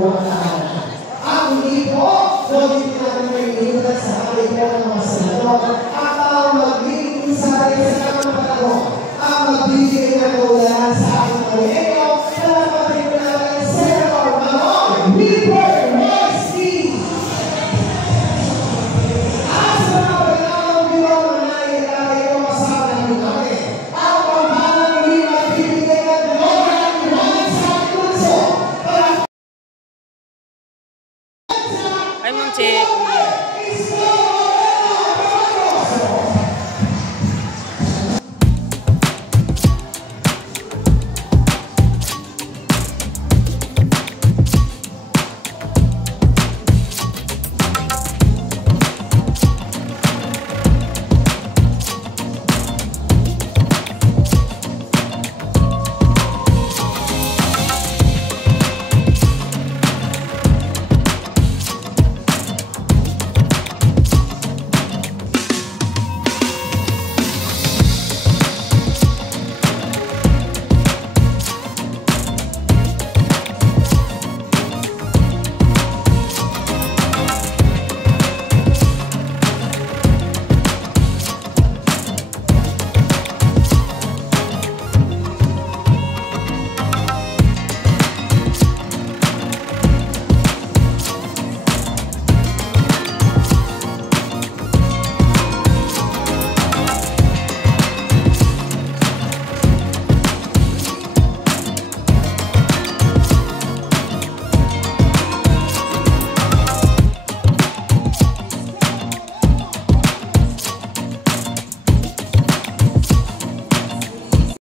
mga tahanan. Ang hindi po, hindi natin may iniulat sa hari po ng mga senador at ang magiging sa atin sa kapatid ang magbibigay ng kaulanan sa ating pamilya na napatid natin Senator Manong Wilbert Moisty. At sa mga pagkakang bilang na nailalagay ko kasama namin kami, ang pambalang hindi magbibigay ng kaulanan namin sa ating kurso. Ay, Ma'am Che.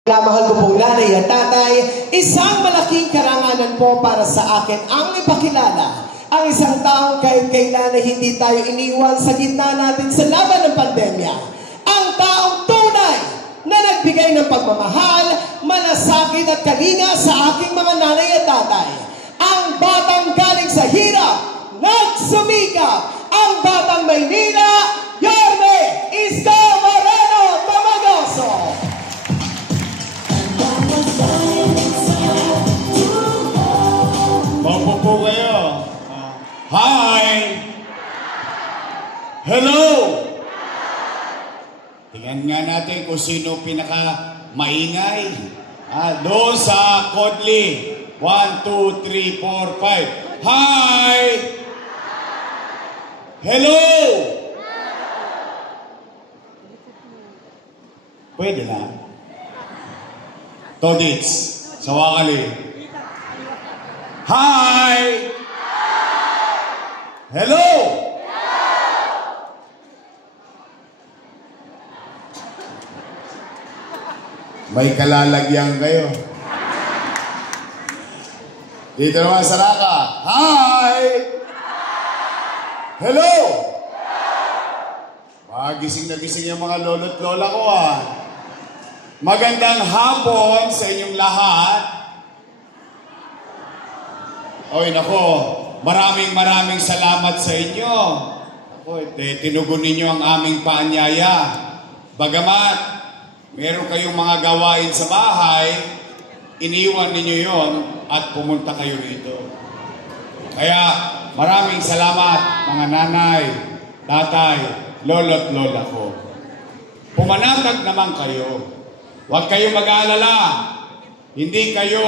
Mahal ko pong nanay at tatay, isang malaking karanganan po para sa akin ang ipakilala ang isang taong kahit kailan ay hindi tayo iniwan sa gitna natin sa laban ng pandemya. Ang taong tunay na nagbigay ng pagmamahal, malasakit at kalinga sa aking mga nanay at tatay. Ang batang galing sa hirap, nagsumikap, ang batang Maynila, Yorme Isko Moreno Tamagoso. Opo po kayo. Hi! Hello! Tingnan nga natin kung sino pinaka-maingay. Doon sa Kodli. 1, 2, 3, 4, 5. Hi! Hello! Pwede na. Todits. Sa Wakali. Hi! Hello! May kalalagyan kayo. Dito naman sa Raka. Hi! Hello! Gising na gising yung mga lolo't lola ko Magandang hapon sa inyong lahat. Oy, nako, maraming salamat sa inyo. Tinugon ninyo ang aming paanyaya. Bagamat meron kayong mga gawain sa bahay, iniwan ninyo yon at pumunta kayo rito. Kaya maraming salamat mga nanay, tatay, lolo't lola ko. Pumanatag naman kayo. Huwag kayong mag-aalala. Hindi kayo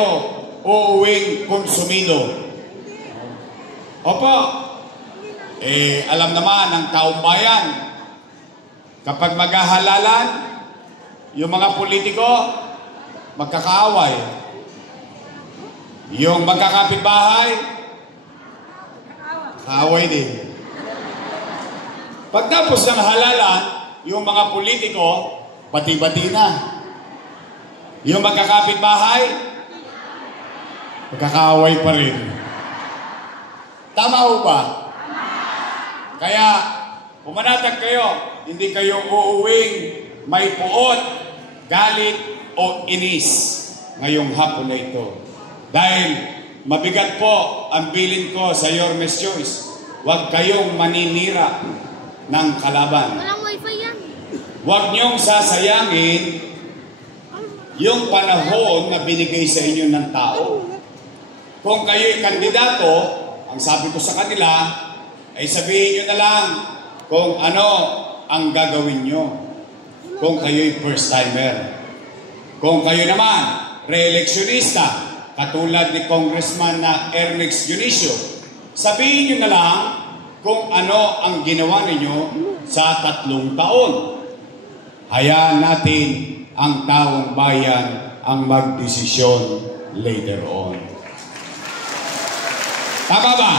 uuwing konsumido. Opo. Alam naman ng taong bayan, kapag maghahalalan, yung mga politiko, magkakaaway. Yung magkakapitbahay, kaaway din. Pagtapos ng halalan, yung mga politiko, bati-bati na. Yung magkakapitbahay, magkakaaway pa rin. Tama ho ba? Kaya, pumanatag kayo, hindi kayo uuwing may puot, galit, o inis ngayong hapon na ito. Dahil mabigat po ang bilin ko sa Yorme's Choice. Huwag kayong maninira ng kalaban. Walang wifi yan. Huwag niyong sasayangin yung panahon na binigay sa inyo ng tao. Kung kayo'y kandidato, ang sabi ko sa kanila, ay sabihin nyo na lang kung ano ang gagawin nyo. Kung kayo'y first-timer. Kung kayo naman, re-electionista, katulad ni Congressman na Ernest Dionisio, sabihin nyo na lang kung ano ang ginawa ninyo sa 3 taon. Hayaan natin ang taong bayan ang magdesisyon later on. Tama ba?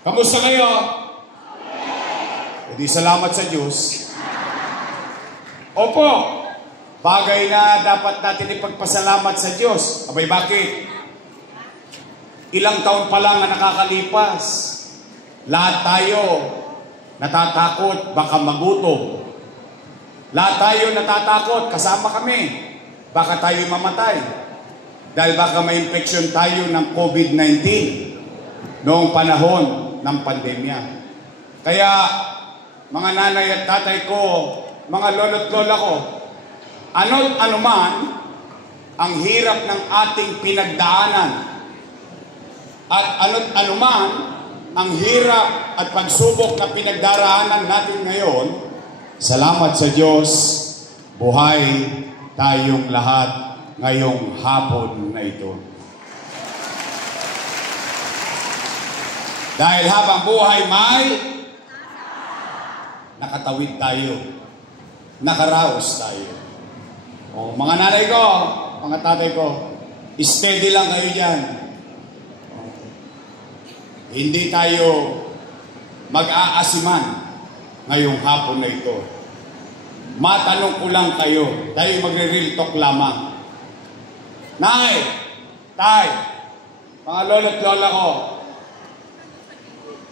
Kamusta kayo? Hindi salamat sa Diyos. Opo, bagay na dapat natin ipagpasalamat sa Diyos. Abay, bakit? Ilang taon pa lang na nakakalipas. Lahat tayo natatakot, baka magutom. Lahat tayo natatakot, kasama kami. Baka tayo mamatay. Dahil baka may infection tayo ng COVID-19 noong panahon ng pandemya. Kaya, mga nanay at tatay ko, mga lolo't lola ko, ano't anuman ang hirap ng ating pinagdaanan at ano't anuman ang hirap at pagsubok na pinagdaraanan natin ngayon, salamat sa Diyos, buhay tayong lahat ngayong hapon na ito. Dahil habang buhay may nakatawid tayo, nakaraos tayo. O, mga nanay ko, mga tatay ko, steady lang kayo dyan. Hindi tayo mag-aasiman ngayong hapon na ito. Matanong ko lang kayo, tayo magre-real talk lamang. Nay, tay, mga lolo't lola ko,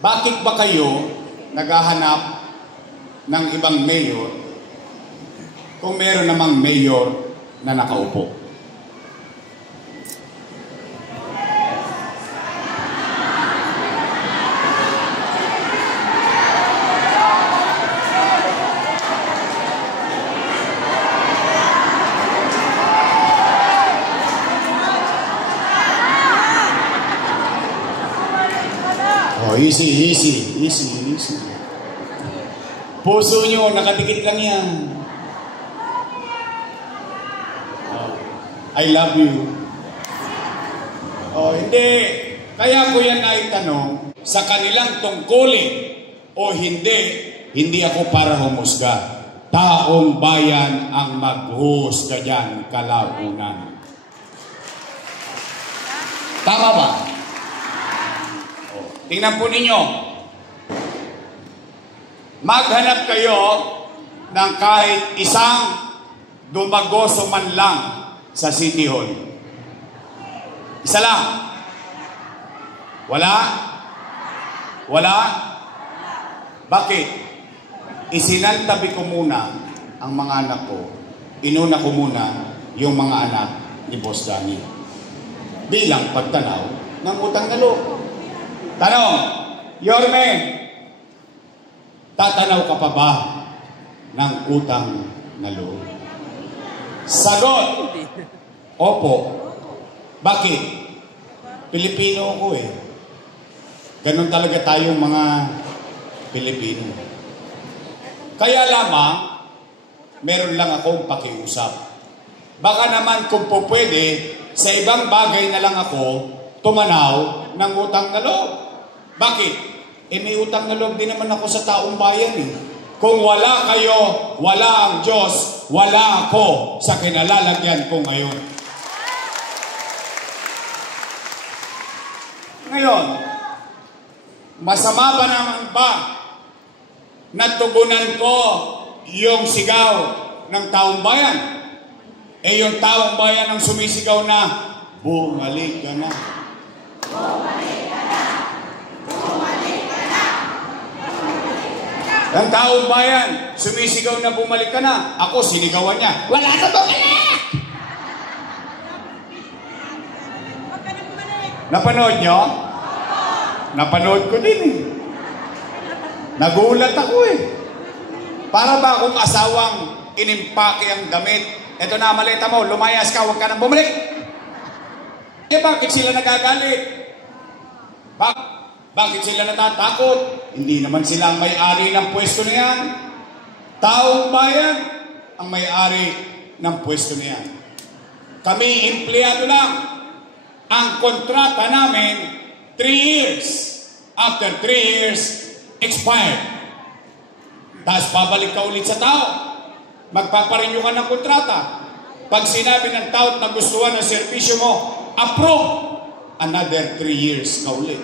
bakit ba kayo naghahanap ng ibang mayor kung meron namang mayor na nakaupo? Oh, easy. Puso nyo, nakadikit lang yan. Oh, I love you. Oh, hindi. Kaya ko yan na itanong, sa kanilang tungkulin o hindi ako para humusga. Taong bayan ang maghusga dyan kalaunan. Tama ba? Tingnan po ninyo, maghanap kayo ng kahit isang dumagoso man lang sa City Hall. Isa lang. Wala? Wala? Bakit? Isinantabi ko muna ang mga anak ko. Inuna ko muna yung mga anak ni Boss Danny. Bilang pagtanaw ng utang na loob. Tanong, Yorme, tatanaw ka pa ba ng utang na loob? Sagot, opo. Bakit? Pilipino ako eh. Ganun talaga tayong mga Pilipino. Kaya lamang, meron lang akong pakiusap. Baka naman kung po pwede, sa ibang bagay na lang ako tumanaw ng utang na loob. Bakit? May utang na loob din naman ako sa taong bayan eh. Kung wala kayo, wala ang Diyos, wala ako sa kinalalagyan ko ngayon. Ngayon, masama ba naman ba natugunan ko yung sigaw ng taong bayan? Yung taong bayan ang sumisigaw na, bumalik ka na. Bumalik ka na. Bumalik ka na. Ang taong bayan, sumisigaw na bumalik ka na. Ako, sinigawan niya, wala na bumalik! Napanood nyo? Napanood ko din eh. Nagulat ako eh. Para ba akong asawang inimpake ang damit? Eto na, maleta mo, lumayas ka, huwag ka nang bumalik. Bakit sila nagagalit? Bakit sila natatakot? Hindi naman sila ang may-ari ng pwesto na yan. Taong bayan ang may-ari ng pwesto na yan. Kami, empleyado lang. Ang kontrata namin, 3 years. After 3 years, expired. Tapos babalik ka ulit sa tao. Magpaparenew ka ng kontrata. Pag sinabi ng tao na gustuhan ng serbisyo mo, approve. Another 3 years ka ulit.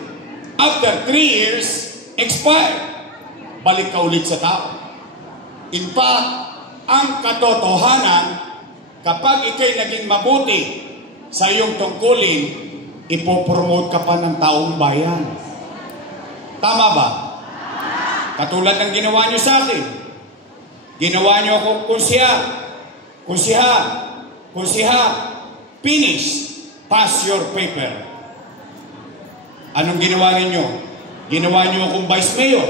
After 3 years, expired. Balik ka ulit sa tao. In fact, ang katotohanan, kapag ikay naging mabuti sa iyong tungkulin, ipopromote ka pa ng taong bayan. Tama ba? Katulad ng ginawa nyo sa akin. Ginawa nyo akong kunsihal, finish, pass your paper. Anong ginawa ninyo? Ginawa nyo akong vice mayor,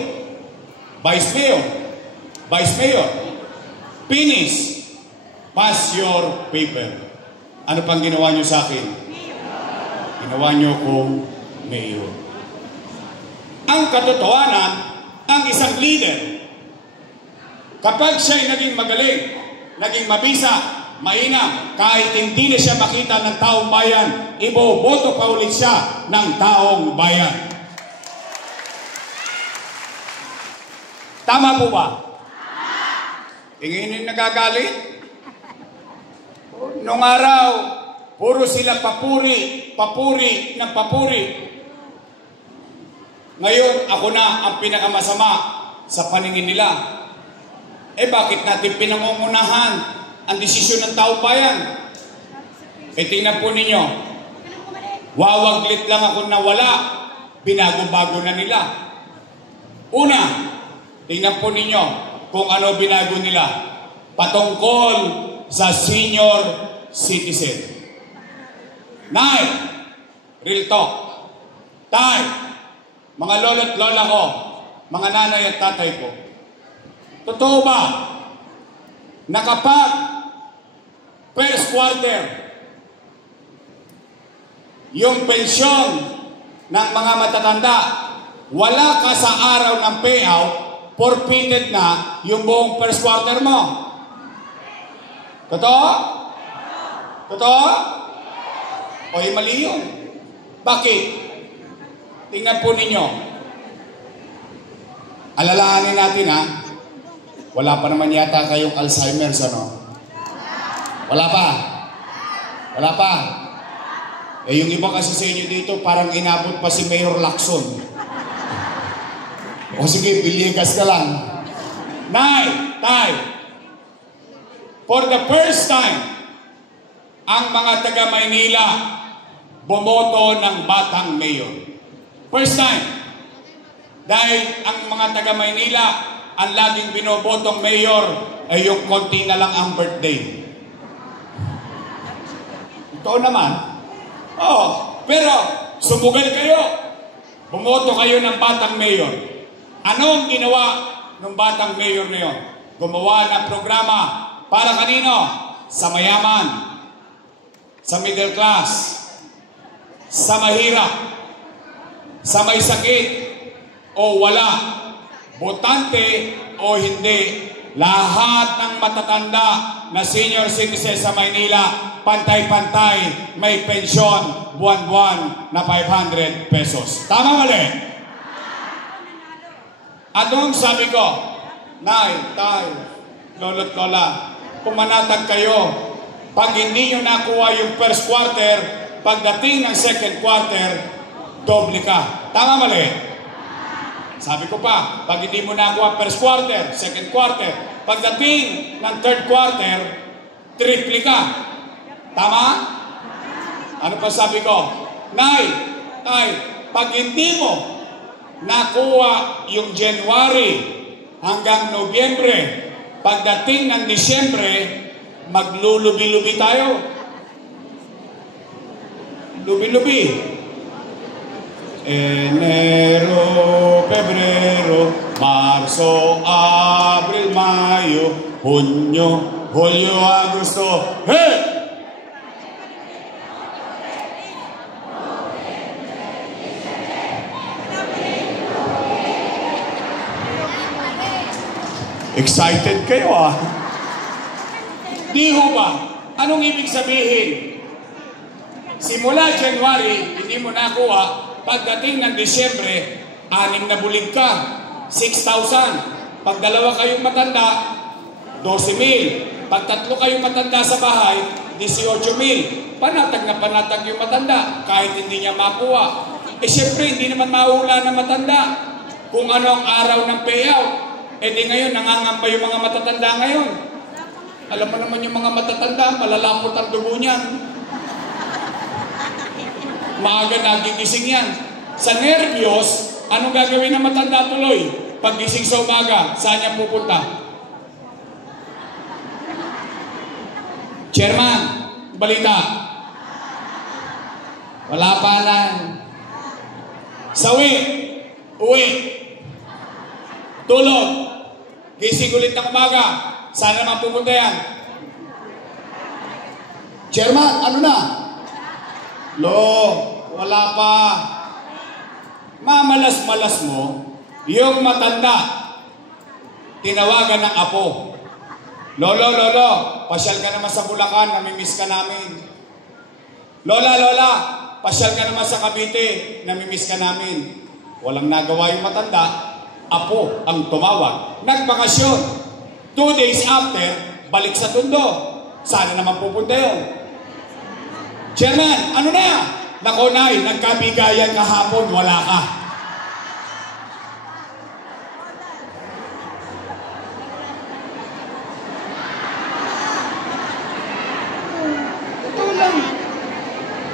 finish, pass your paper. Ano pang ginawa nyo sa akin? Ginawa nyo akong mayor. Ang katotohanan, ang isang leader, kapag siya'y naging magaling, naging mabisa, mainam, kahit hindi na siya makita ng taong bayan, iboboto pa ulit siya ng taong bayan. Tama po ba? Ngayon nagagalit? Noong araw, puro sila papuri ng papuri. Ngayon, ako na ang pinakamasama sa paningin nila. Bakit natin pinangungunahan ang desisyon ng taong bayan? Tingnan po ninyo. Wawaglit lang ako na wala. Binago-bago na nila. Una, tingnan po ninyo kung ano binago nila. Patungkol sa senior citizen. Nay, real talk. Tay, mga lolo't lola ko, mga nanay at tatay ko, totoo ba na kapag first quarter, yung pensyon ng mga matatanda, wala ka sa araw ng payout, forfeited na yung buong first quarter mo? Totoo? Totoo? O mali yun. Bakit? Tingnan po ninyo. Alalahanin natin ha. Wala pa naman yata kayong Alzheimer's, ano? Wala pa? Wala pa? Yung iba kasi sa inyo dito, parang inabot pa si Mayor Lacson. O sige, Villegas ka lang. Nay, tay, for the first time, ang mga taga-Maynila bumoto ng batang mayor. First time. Dahil ang mga taga-Maynila, ang laging binobotong mayor ay yung konti na lang ang birthday. Ito naman. Pero sumugal kayo. Bumoto kayo ng batang mayor. Ano ang ginawa ng batang mayor na yun? Gumawa ng programa para kanino? Sa mayaman, sa middle class, sa mahirap, sa may sakit o wala, botante o hindi, lahat ng matatanda na senior citizen sa Maynila, pantay-pantay, may pensyon, buwan-buwan na 500 pesos. Tama mali? Anong sabi ko? Nay, tay, lolo't lola, pumanatag kayo. Pag hindi nyo nakuha yung first quarter, pagdating ng second quarter, doble ka. Tama mali? Sabi ko pa, pag hindi mo nakuha first quarter, second quarter, pagdating ng third quarter, triple ka. Tama? Ano pa sabi ko? Nay, tay, pag hindi mo nakuha yung January hanggang Nobyembre, pagdating ng Disyembre, maglulubi-lubi tayo. Lubi-lubi. Enero, Pebrero, Marso, Abril, Mayo, Hunyo, Hulyo, Agosto. Hey! Excited kayo ah. Di ho ba? Anong ibig sabihin? Simula January, hindi mo nakuha. Pagdating ng Disyembre, 6 na bulig ka. 6,000. Pag dalawa kayong matanda, 12,000. Pag tatlo kayong matanda sa bahay, 18,000. Panatag na panatag yung matanda kahit hindi niya makuha. Siyempre, hindi naman mahula na matanda kung ano ang araw ng payout. Di ngayon, nangangamba yung mga matatanda ngayon. Alam mo naman yung mga matatanda, malalapot ang dugo niyan. Maaga nagigising yan. Sa nervyos, anong gagawin ng matanda tuloy? Paggising sa umaga, saan niya pupunta? Chairman, balita. Wala pa lang. Sawi, uwi. Tulog. Gising ulit ng umaga. Saan naman pupunta yan? Chairman, ano na? Lo, wala pa. Mamalas-malas mo, yung matanda, tinawagan ng apo. Lolo, pasyal ka naman sa Bulacan, namimiss ka namin. Lola, pasyal ka naman sa Cavite, namimiss ka namin. Walang nagawa yung matanda, apo ang tumawag. Nagbakasyon. 2 days after, balik sa Tondo. Sana naman pupunta yun. Chairman, ano na? Nako, Nay, nagkabigayan kahapon, wala ka.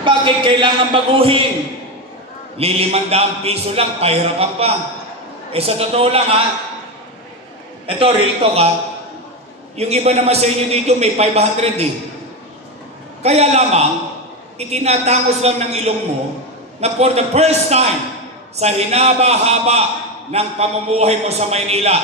Bakit kailangan baguhin? 500 piso lang, pahirapan pa. Sa totoo lang ha, ito real talk ha, yung iba naman sa inyo dito may 500 eh. Kaya lamang, itinatangos lang ng ilong mo na for the first time sa hinaba-haba ng pamumuhay mo sa Maynila,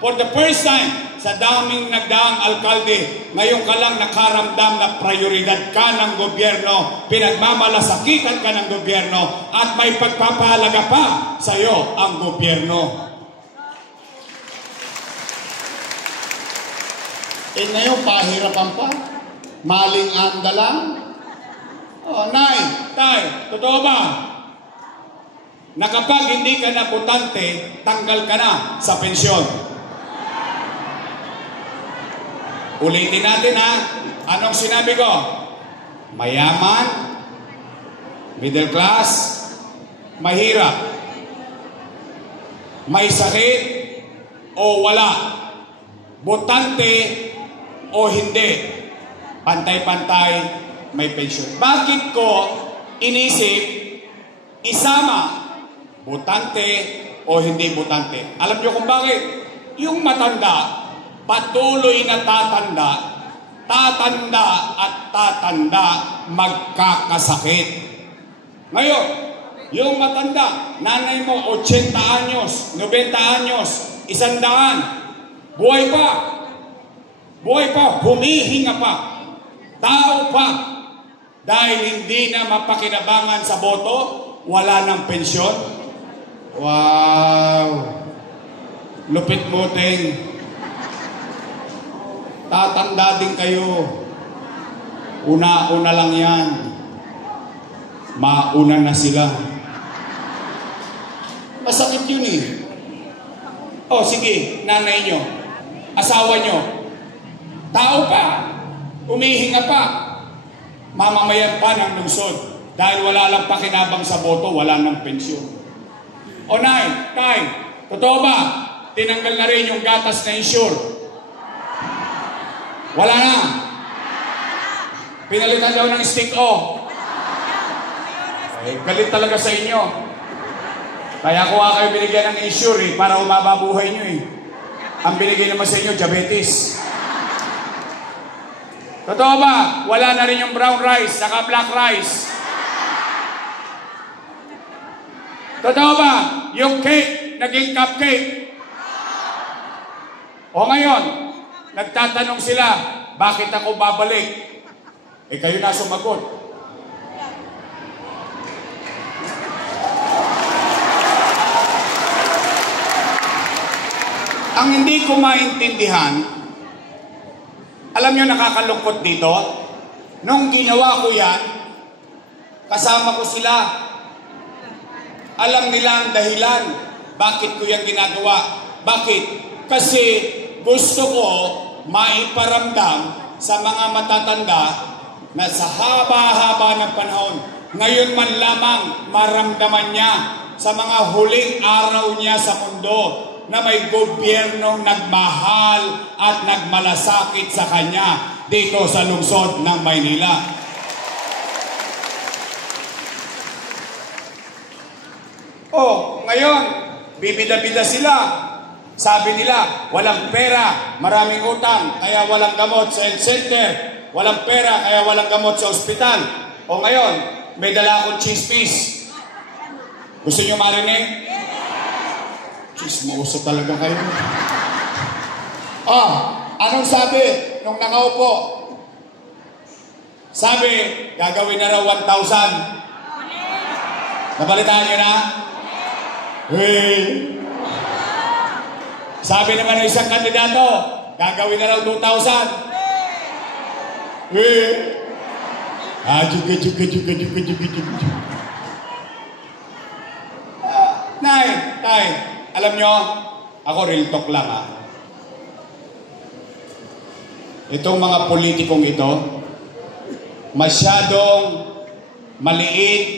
for the first time sa daming nagdaang alkalde, ngayon ka lang nakaramdam na prioridad ka ng gobyerno, pinagmamalasakitan ka ng gobyerno, at may pagpapahalaga pa sa iyo ang gobyerno. Ngayon, pahirapan pa. Maling anda lang. Nay, tay, totoo ba? Na kapag hindi ka na butante, tanggal ka na sa pensyon. Ulitin natin ha. Anong sinabi ko? Mayaman, middle class, mahirap, may sakit o wala, butante o hindi, pantay-pantay may pensyon. Bakit ko inisip isama butante o hindi butante? Alam niyo kung bakit? Yung matanda patuloy na tatanda at tatanda, magkakasakit. Ngayon, yung matanda, nanay mo 80 anyos, 90 anyos, 100, buhay pa, humihinga pa, tao pa, dahil hindi na mapakinabangan sa boto, wala ng pensyon. Wow! Lupit mo, Teng. Tatanda din kayo. Una-una lang yan. Mauna na sila. Masakit yun eh. Sige, nanay nyo, asawa nyo, tao pa, umihinga pa, mamamayan pa ng lungsod. Dahil wala lang pakinabang sa boto, wala ng pensyon. Nay, tay, totoo ba? Tinanggal na rin yung gatas na insure. Wala na. Pinalitan daw ng stick O. Galit talaga sa inyo. Kaya kuha kayo binigyan ng insure para umaba buhay nyo eh. Ang binigay naman sa inyo, diabetes. Totoo ba? Wala na rin yung brown rice, saka black rice. Totoo ba? Yung cake, naging cupcake. Ngayon, nagtatanong sila, bakit ako babalik? Kayo na sumagot. Ang hindi ko maintindihan, alam nyo nakakalungkot dito, nung ginawa ko yan, kasama ko sila. Alam nila ang dahilan, bakit ko yan ginagawa. Bakit? Kasi gusto ko maiparamdam sa mga matatanda na sa haba-haba ng panahon, ngayon man lamang maramdaman niya sa mga huling araw niya sa mundo na may gobyernong nagmahal at nagmalasakit sa kanya dito sa lungsod ng Maynila. Oh, ngayon, bibida-bida sila. Sabi nila, walang pera, maraming utang, kaya walang gamot sa health center. Walang pera, kaya walang gamot sa ospital. O ngayon, may dala akong chismis. Gusto nyo marinig? Chismoso talaga kayo. Anong sabi nung nakaupo? Sabi, gagawin na raw 1,000. Nabalitaan nyo na? Hey! Sabi naman ng isang kandidato, gagawin na raw 2,000. Nay, tay, alam nyo, ako real talk lang ha. Itong mga politikong ito, masyadong maliit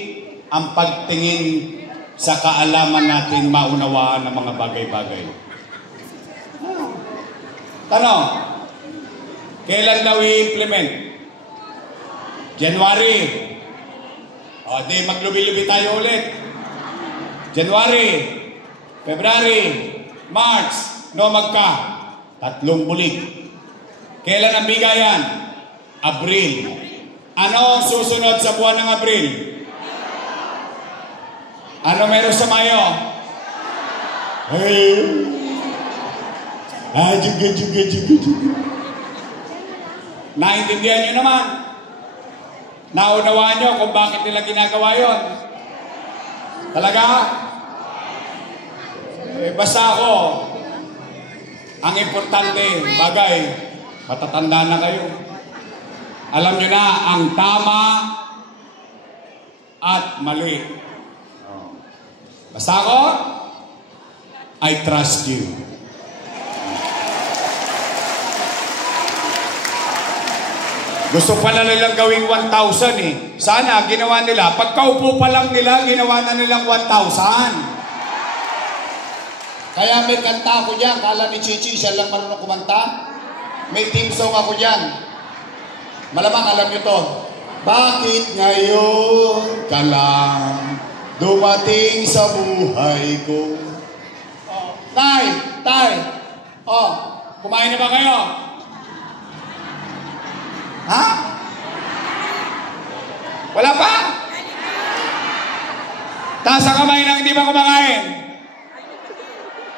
ang pagtingin sa kaalaman natin maunawaan ng mga bagay-bagay. Tanong, kailan daw i-implement? January. O, di maglubi-lubi tayo ulit. January, February, March, no magka. 3 bulig. Kailan ang bigayan? Abril. Ano ang susunod sa buwan ng Abril? Ano meron sa Mayo? Hey! Juga. Naintindihan nyo naman. Naunawaan nyo kung bakit nila ginagawa yun. Talaga? Basta ako, ang importante, bagay, matatanda na kayo. Alam nyo na ang tama at mali. Basta ako, I trust you. Gusto pala nilang gawing 1,000 eh. Sana ginawa nila. Pagkaupo pa lang nila, ginawa na nilang 1,000. Kaya may kanta ako dyan. Kala ni Chichi, siya lang marunong kumanta. May team song ako dyan. Malamang alam nyo to. Bakit ngayon ka lang dumating sa buhay ko? Tay. Kumain na ba kayo? Ha? Wala pa? Taas ang kamay na hindi ba kumakain?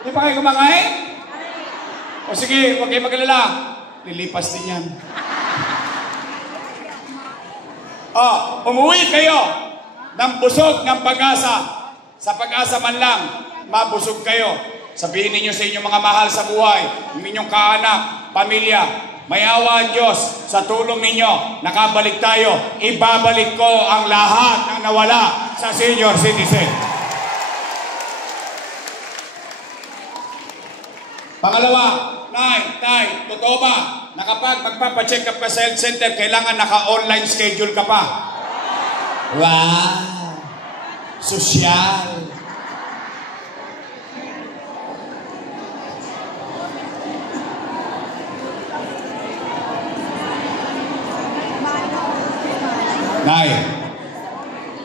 Hindi pa kayo kumakain? O sige, huwag kayo mag-alala. Lilipas din yan. Umuwi kayo ng busog ng pag-asa. Sa pag-asa man lang, mabusog kayo. Sabihin ninyo sa inyong mga mahal sa buhay, inyong kaanak, pamilya, may awa ang Diyos sa tulong ninyo. Nakabalik tayo. Ibabalik ko ang lahat ng nawala sa senior citizen. Pangalawa, Tay, totoo ba na kapag magpapacheck up ka sa health center, kailangan naka-online schedule ka pa? Wow! Sosyal!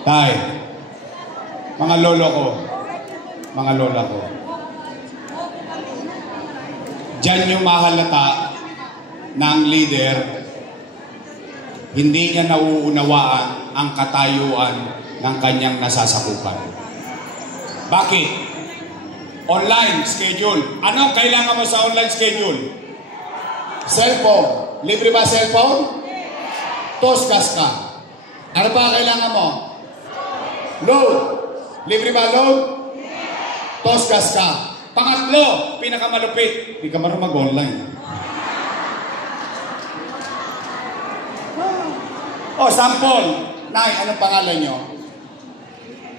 Tay, mga lolo ko, diyan yung mahalata ng leader, hindi niya nauunawaan ang katayuan ng kanyang nasasakupan. Bakit? Online schedule. Anong kailangan mo sa online schedule? Cellphone. Libre ba cellphone? Toskas ka. Ano ba kailangan mo? Load. Libre ba load? Toskas ka. Pangatlo, pinakamalupit, hindi ka marunong mag-online. Oh, sample. Nay, anong pangalan nyo?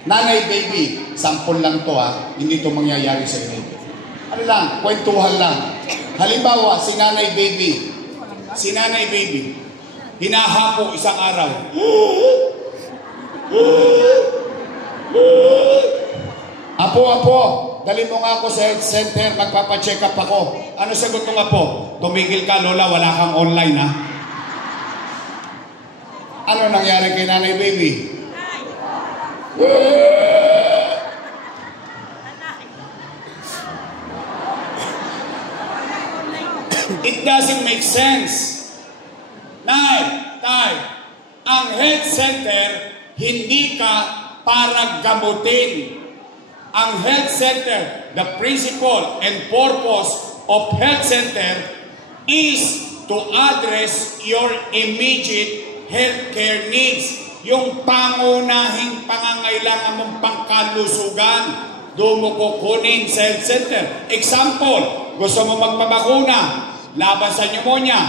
Nanay Baby. Sample lang to ha. Hindi to mangyayari sa inyo. Ano lang, kwentuhan lang. Halimbawa, si Nanay Baby. Si Nanay Baby. Hinahapo isang araw. Apo, dali mo nga ako sa health center, magpapacheck up ako. Ano sagot ng apo? Tumigil ka, Lola, wala kang online ha. Ano nangyari kay Nanay Baby? It doesn't make sense. Tay, ang health center, hindi ka para gamutin. Ang health center, the principle and purpose of health center is to address your immediate healthcare needs. Yung pangunahing pangangailangan mong pangkalusugan, doon mo kukunin sa health center. Example, gusto mo magpabakuna laban sa pneumonia,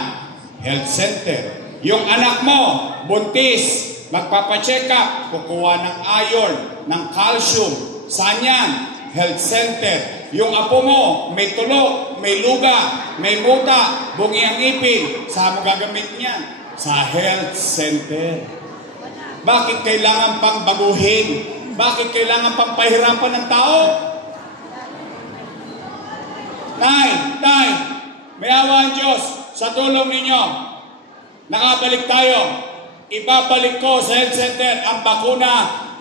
health center. Yung anak mo, buntis, magpapacheck up, kukuha ng iron, ng calcium. Saan yan? Health center. Yung apo mo, may tulok, may luga, may muta, bungi ang ipin. Saan mo gagamit niya? Sa health center. Bakit kailangan pang baguhin? Bakit kailangan pang pahirapan ng tao? Tay, may awa ang Diyos sa tulong ninyo. Nakabalik tayo. Ibabalik ko sa health center ang bakuna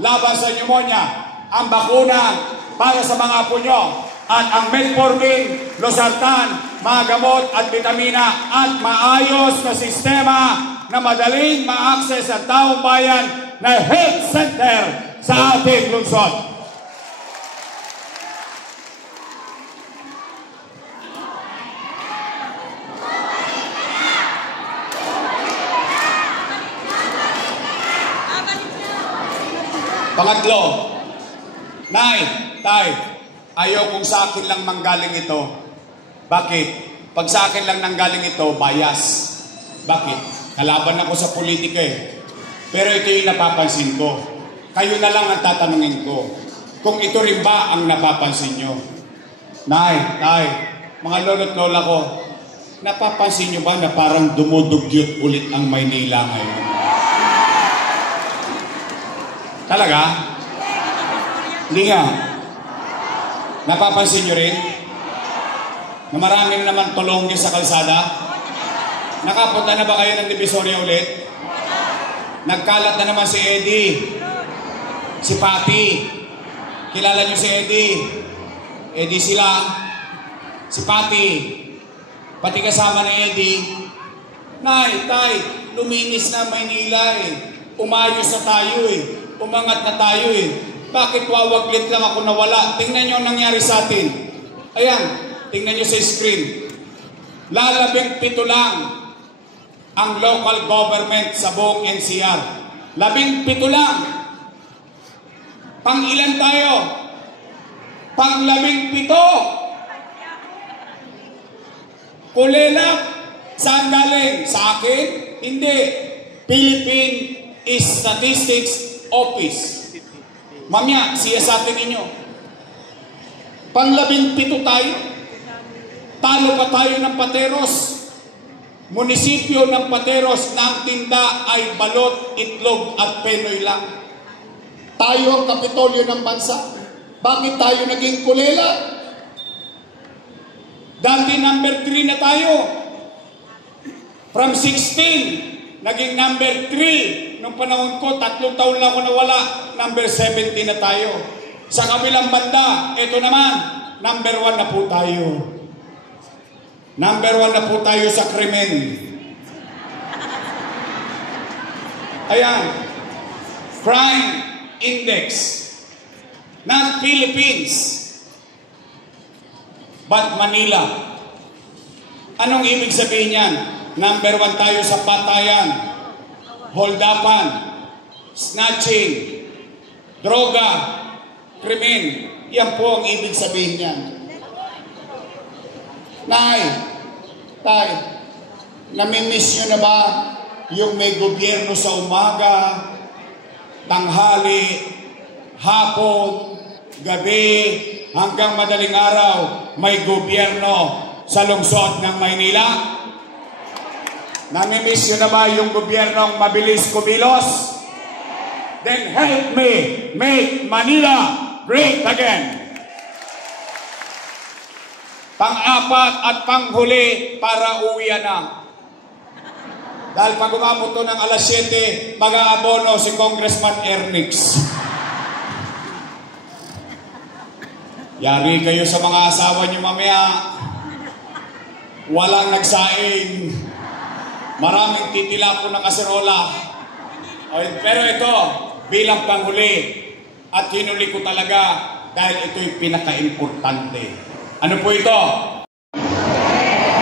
laban sa pneumonia. Ang bakuna para sa mga apo nyo. At ang metformin, losartan, mga gamot at vitamina at maayos na sistema na madaling ma-access ang taong bayan na health center sa ating lungsod. Pangatlo, Tay, ayaw kung sa akin lang manggaling ito. Bakit? Pag sa akin lang nanggaling ito, bias. Bakit? Kalaban ako sa politika eh. Pero ito yung napapansin ko. Kayo na lang ang tatanungin ko. Kung ito rin ba ang napapansin nyo? Nay, mga lolo't lola ko, napapansin nyo ba na parang dumudugyot ulit ang Maynila ngayon? Talaga? Hindi nga. Napapansin nyo rin? Na marami na naman tulonggi sa kalsada? Nakapunta na ba kayo ng Divisoria ulit? Nagkalat na naman si Eddie. Si Patty. Kilala nyo si Eddie? Eddie sila. Si Patty. Pati kasama ni Eddie. Tay, luminis na Maynila eh. Umayos na tayo eh. Umangat na tayo eh. Bakit wawaglit lang ako nawala? Tingnan nyo ang nangyari sa atin. Ayan, tingnan nyo sa screen. 17 lang ang local government sa buong NCR. 17 lang. Pang-ilan tayo? Pang-17. Kulela. Saan galing? Sa akin? Hindi. Philippine Statistics Office. Mamaya, siya sa atin ninyo. Pang-17 tayo. Talo pa tayo ng Pateros. Munisipyo ng Pateros na ang tinda ay balot, itlog at penoy lang. Tayo ang kapitolyo ng bansa. Bakit tayo naging kulela? Dati number 3 na tayo. From 16, naging number 3. Nung panahon ko, 3 taon lang ako nawala. Number 17 na tayo. Sa kabilang banda, ito naman, number 1 na po tayo. Number 1 na po tayo sa krimen. Ayan. Crime Index. Not Philippines, but Manila. Anong ibig sabihin yan? Number 1 tayo sa patayan, holdapan, snatching, droga, krimen. Yan po ang ibig sabihin niyan. Nay, tay, namimiss nyo na ba yung may gobyerno sa umaga, tanghali, hapon, gabi, hanggang madaling araw, may gobyerno sa lungsod ng Maynila? Namimiss nyo na ba yung gobyernong mabilis kumilos? Then help me make Manila great again. Pang-apat at panghuli para uwian na. Dahil pag umabot to ng alas 7, mag-aabono si Congressman Ernix. Yari kayo sa mga asawa niyo mamaya. Walang nagsaing. Maraming titila po ng kaserola. Pero ito, bilang panghuli, at hinuli ko talaga dahil ito'y pinaka-importante. Ano po ito?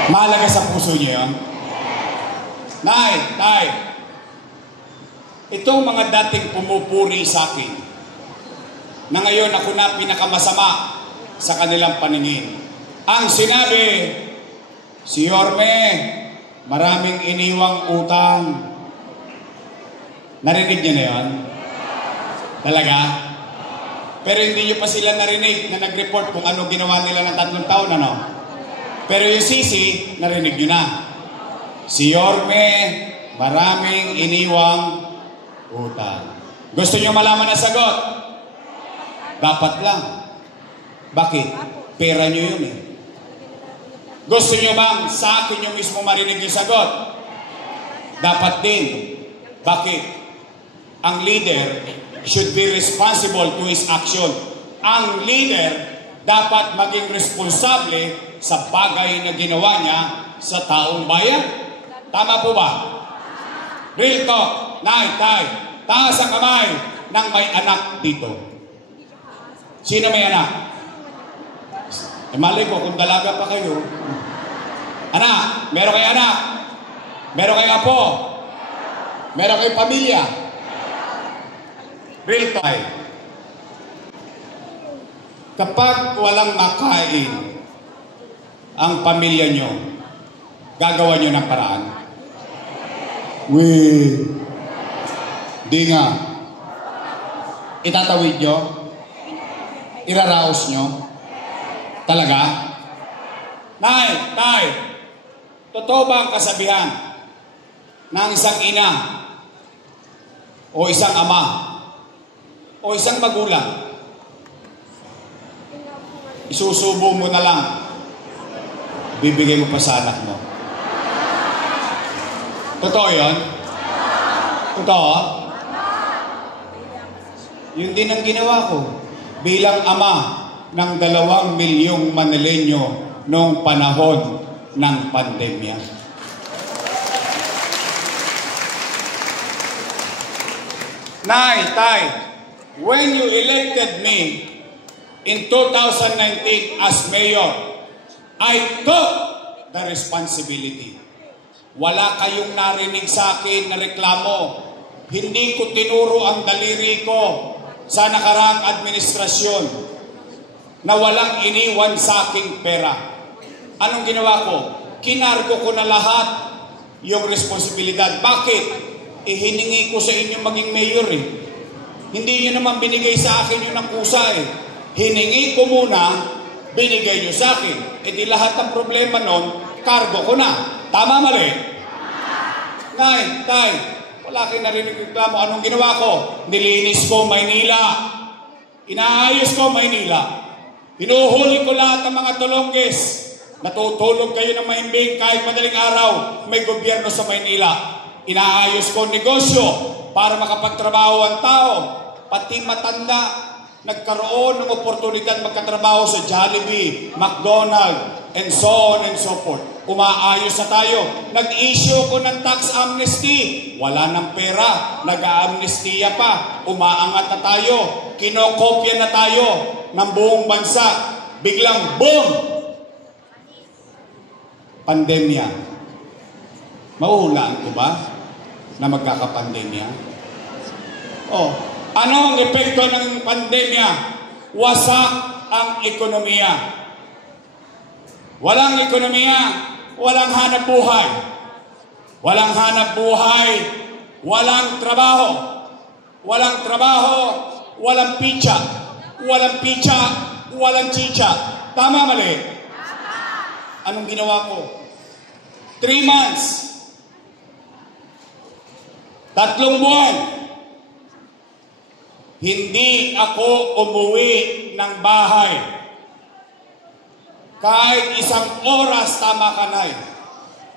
Mahalaga sa puso niyo yun? Nay, tay, itong mga dating pumupuri sa akin, na ngayon ako na pinakamasama sa kanilang paningin. Ang sinabi, si Yorme, maraming iniwang utang. Narinig niyo na yun? Talaga? Pero hindi nyo pa sila narinig na nag-report kung ano ginawa nila ng 3 taon, ano? Pero yung sisi, narinig nyo na. Si Yorme, maraming iniwang utang. Gusto nyo malaman ang sagot? Dapat lang. Bakit? Pera nyo yun eh. Gusto nyo bang sa akin yung mismo marinig yung sagot? Dapat din. Bakit? Ang leader should be responsible to his action. Ang leader dapat maging responsable sa bagay na ginawa niya sa taong bayan. Tama po ba? Real talk. Nay, tay, taas ang kamay ng may anak dito. Sino may anak? Malay ko kung dalaga pa kayo. Anak, meron kayo anak? Meron kayo apo? Meron kayo pamilya? Real time. Kapag walang makain ang pamilya nyo, gagawa nyo ng paraan? Di nga. Itatawid nyo? Iraraos nyo? Talaga? Nay, tay, totoo ba ang kasabihan ng isang ina o isang ama o isang magulang? Isusubo mo na lang, bibigay mo pa sa anak mo. Totoo yun? Totoo? Yun din ang ginawa ko bilang ama ng 2 milyong Manileño noong panahon ng pandemya. Nay, tay, when you elected me in 2019 as mayor, I took the responsibility. Wala kayong narinig sa akin na reklamo. Hindi ko tinuro ang daliri ko sa nakaraang administrasyon na walang iniwan sa aking pera. Anong ginawa ko? Kinargo ko na lahat yung responsibilidad. Bakit? Hiningi ko sa inyo maging mayor eh. Hindi nyo naman binigay sa akin yung nakusa eh. Hiningi ko muna, binigay nyo sa akin. Di lahat ng problema nun, kargo ko na. Tama, mali? Nay, tay, wala kayo narinig reklamo. Anong ginawa ko? Nilinis ko Maynila. Inaayos ko Maynila. Hinuhuli ko lahat ng mga tulongges. Natutulog kayo ng mahimbing kahit madaling araw, may gobyerno sa Maynila. Inaayos ko negosyo para makapagtrabaho ang tao. Pati matanda, nagkaroon ng oportunidad magkatrabaho sa Jollibee, McDonald's, and so on and so forth. Umaayos na tayo. Nag-issue ko ng tax amnesty. Wala ng pera. Nag-amnestiya pa. Umaangat na tayo. Kinokopya na tayo ng buong bansa. Biglang boom! Pandemya. Mahuhulaan ko ba na magkakapandemya? Ano ang epekto ng pandemya? Wasak ang ekonomiya. walang ekonomiya, walang hanap buhay. Walang hanap buhay, walang trabaho. Walang trabaho, walang pitsa. Walang pitsa, walang chicha. Tama, mali? Anong ginawa ko? 3 months. 3 buwan. Hindi ako umuwi ng bahay. Kahit 1 oras, tama ka, Nay.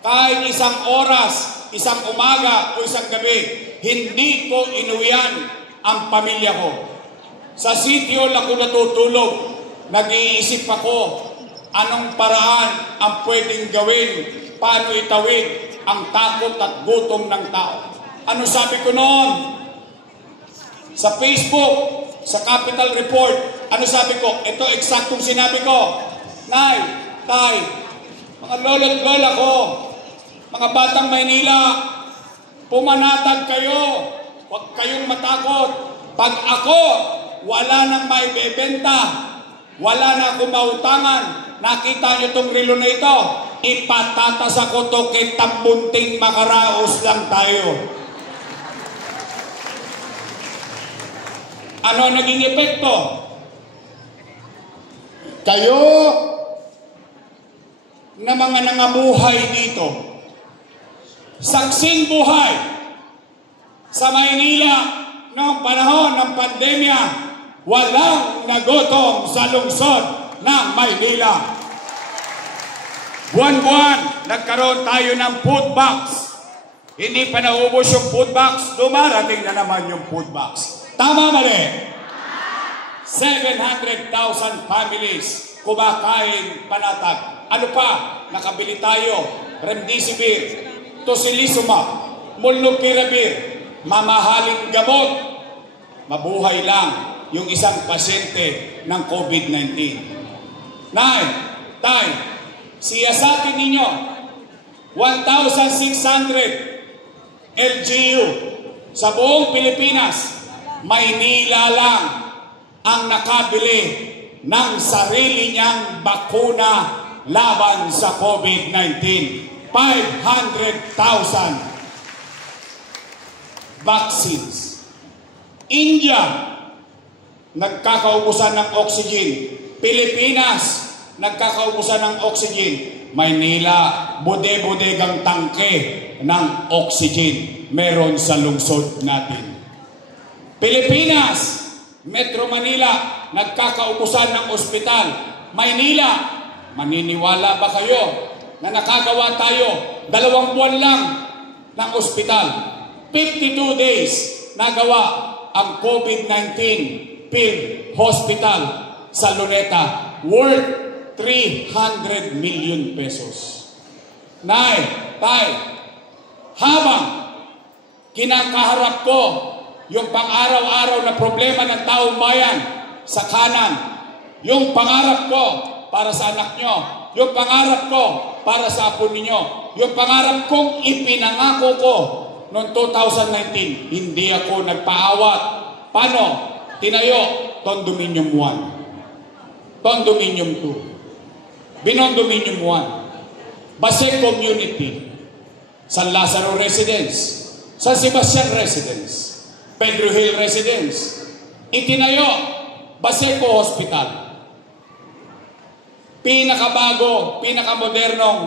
Kahit 1 oras, 1 umaga o 1 gabi, hindi ko inuwian ang pamilya ko. Sa sitio ako natutulog, nag-iisip ako anong paraan ang pwedeng gawin, paano itawid ang takot at gutom ng tao. Ano sabi ko noon? Sa Facebook, sa Capital Report, ano sabi ko? Ito eksaktong sinabi ko. Nay, Tay, mga lolo't lola ko, mga batang Maynila, pumanatag kayo. Huwag kayong matakot. Pag ako, wala nang may bebenta, wala na akong mautangan, nakita nyo itong relo na ito, ipatatas ako to kay tambunting makaraos lang tayo. Ano naging epekto? Kayo na mga nangabuhay dito, saksing buhay sa Maynila noong panahon ng pandemya, walang nagutom sa lungsod ng Maynila. Buwan-buwan, nagkaroon tayo ng food box. Hindi pa naubos yung food box, dumarating na naman yung food box. Tama, mali? 700,000 families kumakain panatag. Ano pa? Nakabili tayo. Remdesivir, tocilizumab, molnupiravir, mamahaling gamot. Mabuhay lang yung isang pasyente ng COVID-19. Nay, Tay, siyasatin ninyo 1,600 LGU sa buong Pilipinas. Maynila lang ang nakabili ng sarili niyang bakuna laban sa COVID-19. 500,000 vaccines. India, nagkakaubusan ng oxygen. Pilipinas, nagkakaubusan ng oxygen. Maynila, bude-budegang tangke ng oxygen meron sa lungsod natin. Pilipinas, Metro Manila, nagkakaubusan ng ospital. Maynila, maniniwala ba kayo na nakagawa tayo 2 buwan lang ng ospital? 52 days nagawa ang COVID-19 field hospital sa Luneta, worth 300 million pesos. Nay, Tay, habang kinakaharap ko yung pang-araw-araw na problema ng taong bayan sa kanan, yung pangarap ko para sa anak nyo, yung pangarap ko para sa apo ninyo, yung pangarap kong ipinangako ko noong 2019, hindi ako nagpaawat. Paano? Tinayo, Condominium 1, Condominium 2, Binondominium 1, Base Community, San Lazaro Residence, San Sebastian Residence, Pedro Hill Residence, itinayo, Baseco Hospital. Pinakabago, pinakamodernong,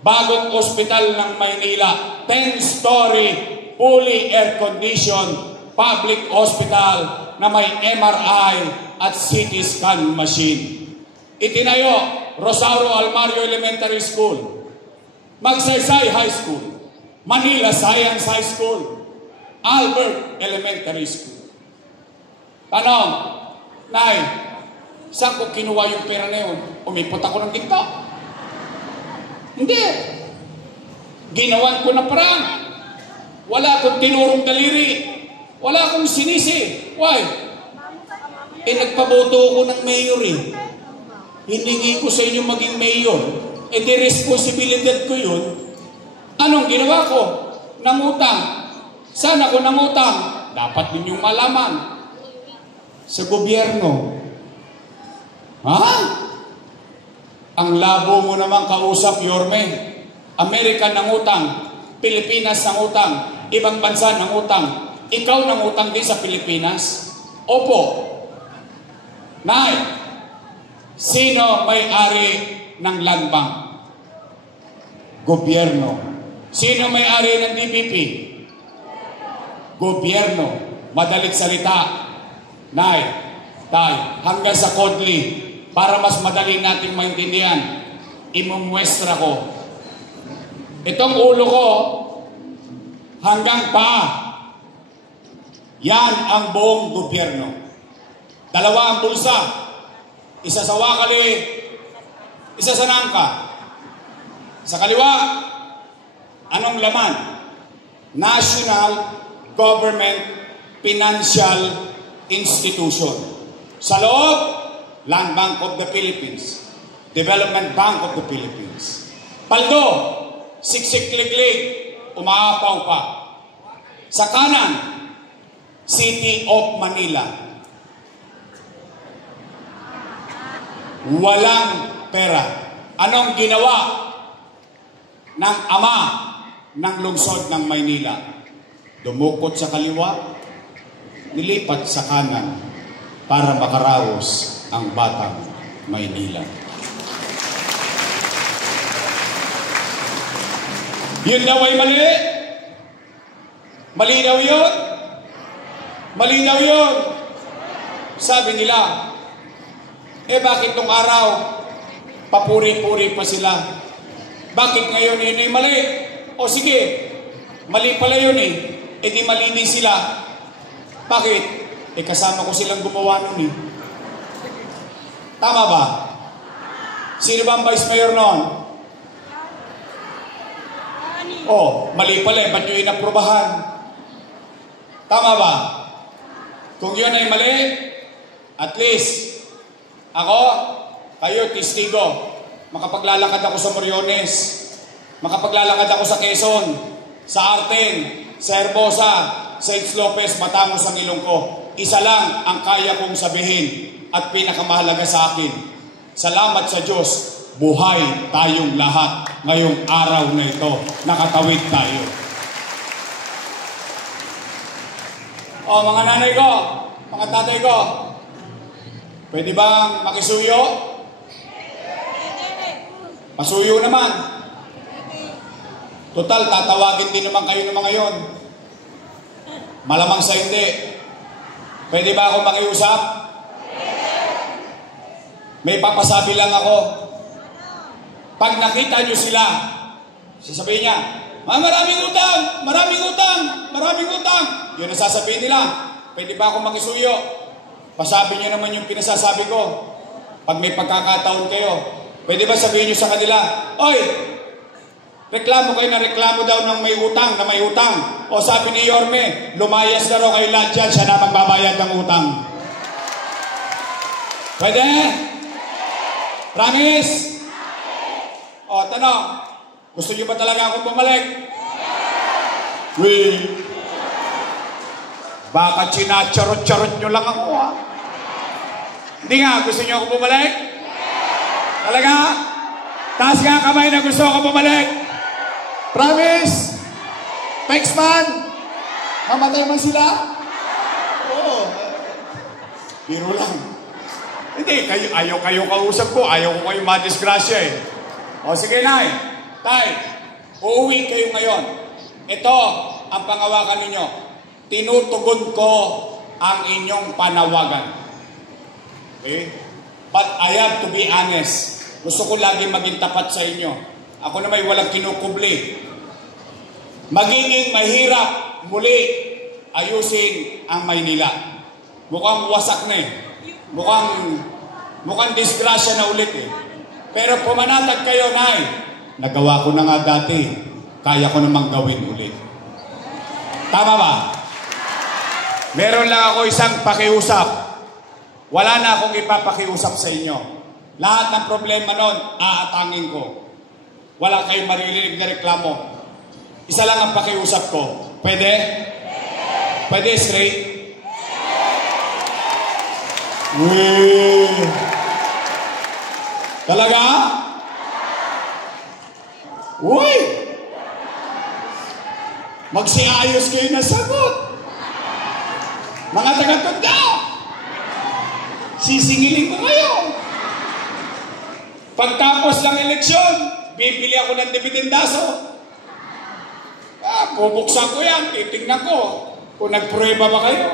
bagong ospital ng Maynila, 10-story, fully air-conditioned public hospital na may MRI at CT scan machine. Itinayo, Rosario Almario Elementary School, Magsaysay High School, Manila Science High School, Albert Elementary School. Tanong, Nay, saan ko kinuha yung pera na yun? Umipot ako ng ginto? Hindi. Ginawan ko na parang. Wala akong tinurong daliri. Wala akong sinisi. Why? Nagpaboto ko ng mayor eh. Hiningi ko sa inyo maging mayor. Di responsibilidad ko yun. Anong ginawa ko? Nangutang. Saan ako nangutang? Dapat ninyong malaman. Sa gobyerno. Ha? Ang Ang labo mo naman kausap, Yorme. Amerika ng utang, Pilipinas ng utang, ibang bansa ng utang. Ikaw ng utang din sa Pilipinas? Opo. Nay, sino may-ari ng land bank? Gobyerno. Sino may-ari ng DBP? Gobyerno. Madalit salita. Nay, tay, hanggang sa Kodli, para mas madali nating maintindihan, imumwestra ko. Itong ulo ko, hanggang paa, yan ang buong gobyerno. Dalawa ang bulsa. Isa sa wakali, isa sa nangka. Sa kaliwa, anong laman? National Government Financial Institution. Sa loob, Land Bank of the Philippines, Development Bank of the Philippines. Paldo, siksik-liglig, umaapaw pa. Sa kanan, City of Manila. Walang pera. Anong ginawa ng ama ng lungsod ng Maynila? Dumukot sa kaliwa, nilipat sa kanan para makaraos ang batang Maynila. Yun daw ay mali. Mali daw yun. Mali daw yun. Sabi nila, bakit nung araw, papuri-puri pa sila? Bakit ngayon yun ay mali? O sige, mali pala yun di mali din sila. Bakit? Kasama ko silang gumawa nun Tama ba? Sino ba ang vice mayor noon? Mali pala ba't nyo inaprubahan? Tama ba? Kung yun ay mali, at least, ako, kayo, testigo. Makapaglalakad ako sa Moriones. Makapaglalakad ako sa Quezon, sa Arten, sa Herbosa, sa Lopez, Matangos ang ilong ko. Isa lang ang kaya kong sabihin at pinakamahalaga sa akin. Salamat sa Diyos, buhay tayong lahat ngayong araw na ito. Nakatawid tayo. Mga nanay ko, mga tatay ko, pwede bang makisuyo? Masuyo naman. Total, tatawagin din naman kayo ng mga yon. Malamang sa hindi. Pwede ba ako makiusap? May papasabi lang ako. Pag nakita nyo sila, sasabihin niya, maraming utang, maraming utang, maraming utang. Yun ang sasabihin nila. Pwede ba ako makisuyo? Pasabi nyo naman yung pinasasabi ko. Pag may pagkakataon kayo, pwede ba sabihin nyo sa kanila, oy, reklamo kayo na reklamo daw ng may utang, na may utang. O sabi ni Yorme, lumayas na raw kayo lahat dyan, siya na magbabayad ng utang. Pwede? Promise? Tanong, gusto nyo ba talaga akong bumalik? Wait. Baka chinacharot-charot nyo lang ako, Hindi nga, gusto nyo akong bumalik? Talaga? Taas nga kamay na gusto akong bumalik. Promise? Thanks, man. Mamatay man sila? Oo. Biro lang. Hindi, ayaw kayo kausap ko. Ayaw ko kayo madisgrasya O sige, Nay. Tay, uuwi kayo ngayon. Ito ang pangawakan ninyo. Tinutugon ko ang inyong panawagan. Okay? But I have to be honest. Gusto ko lagi maging tapat sa inyo. Ako na may walang kinukubli. Magiging mahirap muli ayusin ang Maynila. Mukhang wasak na Mukhang disgrasya na ulit Pero pumanatag kayo, Nay. Nagawa ko na nga dati. Kaya ko namang gawin ulit. Tama ba? Meron lang ako isang pakiusap. Wala na akong ipapakiusap sa inyo. Lahat ng problema nun, aatangin ko. Wala kayong maririnig na reklamo. Isa lang ang pakiusap ko. Pwede? Pwede straight? Talaga? Uy! Magsiayos kayo na sagot. Mga taga-Tondo, sisingilin ko kayo. Pagtapos ng eleksyon, bibili ako ng dividendaso. Bubuksan ko yan, titignan ko kung nagprueba ba kayo.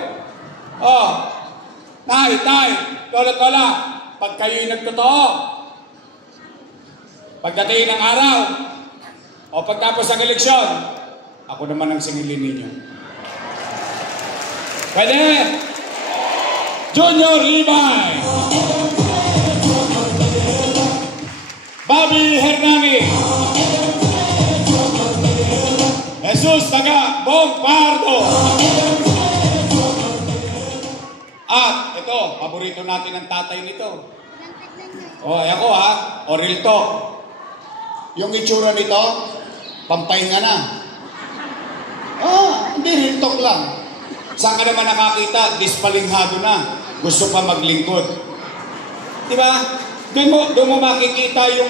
Tay, lola, pag kayo'y nagtotoo, pagdating ng araw, o pagtapos ng eleksyon, ako naman ang singilin ninyo. Pwede? Junior Libay, Bobby Hernani, Jesus Taga Bombardo. At ito, paborito natin ang tatay nito. Ako o real talk. Yung itsura nito, pampahinga na. Hindi real talk lang. Saan ka naman nakakita? Dispalinghado na. Gusto pa maglingkod. Diba? Doon mo makikita yung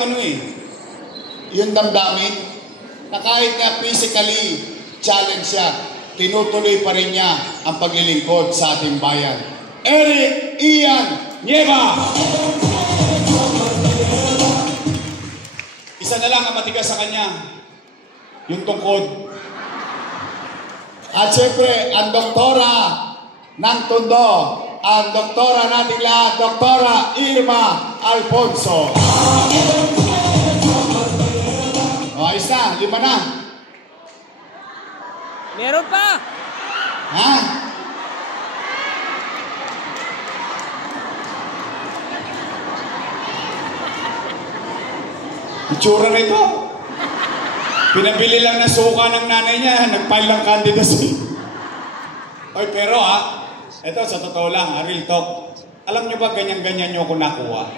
yung damdamin na kahit nga physically challenge siya, tinutuloy pa rin niya ang paglilingkod sa ating bayan. Eric Ian Nieva. Isa na lang ang matigas sa kanya, yung tungkod. At siyempre, ang doktora ng Tondo, ang doktora nating lahat, Doktora Irma Alfonso. Ayos na, 5 na. Meron pa! Ha? Itsura nito. Pinabili lang na suka ng nanay niya, nagpile lang candidacy. Oy, pero ito sa totoo lang, real talk. Alam niyo ba ganyan-ganyan niyo ako nakuha?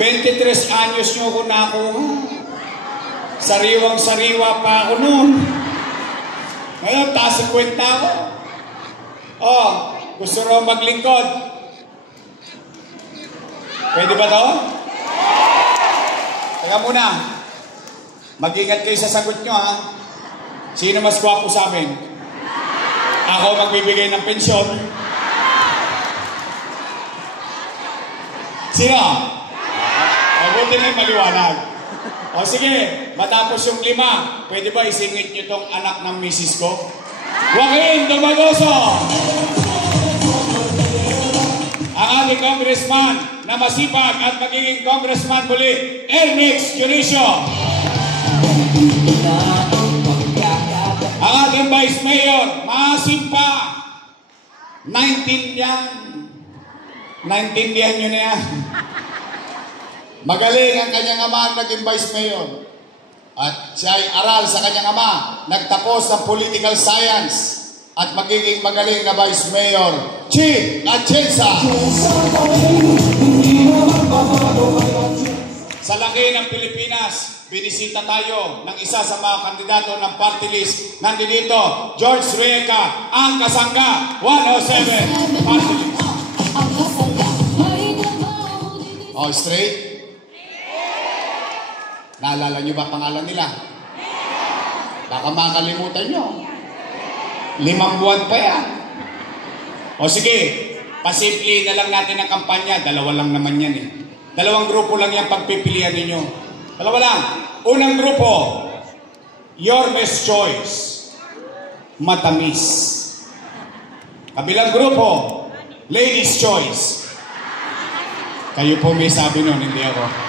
23 anyos niyo ako nakuha. Sariwang-sariwa pa ako noon. Ngayon, taas 50 ako. Gusto raw maglingkod. Pwede ba to? Teka muna. Mag-ingat kayo sa sagot nyo, Sino mas gwapo sa amin? Ako magbibigay ng pensyon. Sino? Mabuti na yung maliwanag. Sige, matapos yung 5, pwede ba isingit nyo tong anak ng misis ko? Joaquin Dumagoso! Ang ating congressman na masipag at magiging congressman muli, Ernix Junicio. Ang ating vice mayor, masimpa. 19 yan. 19 nyo na yan. Magaling ang kanyang ama ang naging vice mayor. At siya ay aral sa kanyang ama, nagtapos ng political science at magiging magaling na vice mayor, Chief Atienza. Sa laki ng Pilipinas, binisita tayo ng isa sa mga kandidato ng party list. Nandito, George Reca, ang kasangga, 107 party list. Straight? Naalala niyo ba pangalan nila? Baka makalimutan niyo. 5 buwan pa yan. Sige, pasimple na lang natin ang kampanya. 2 lang naman yan 2 grupo lang yan pagpipilian ninyo. 2 lang. Unang grupo, Your Best Choice. Matamis. Kabilang grupo, Ladies' Choice. Kayo po may sabi nun, hindi ako.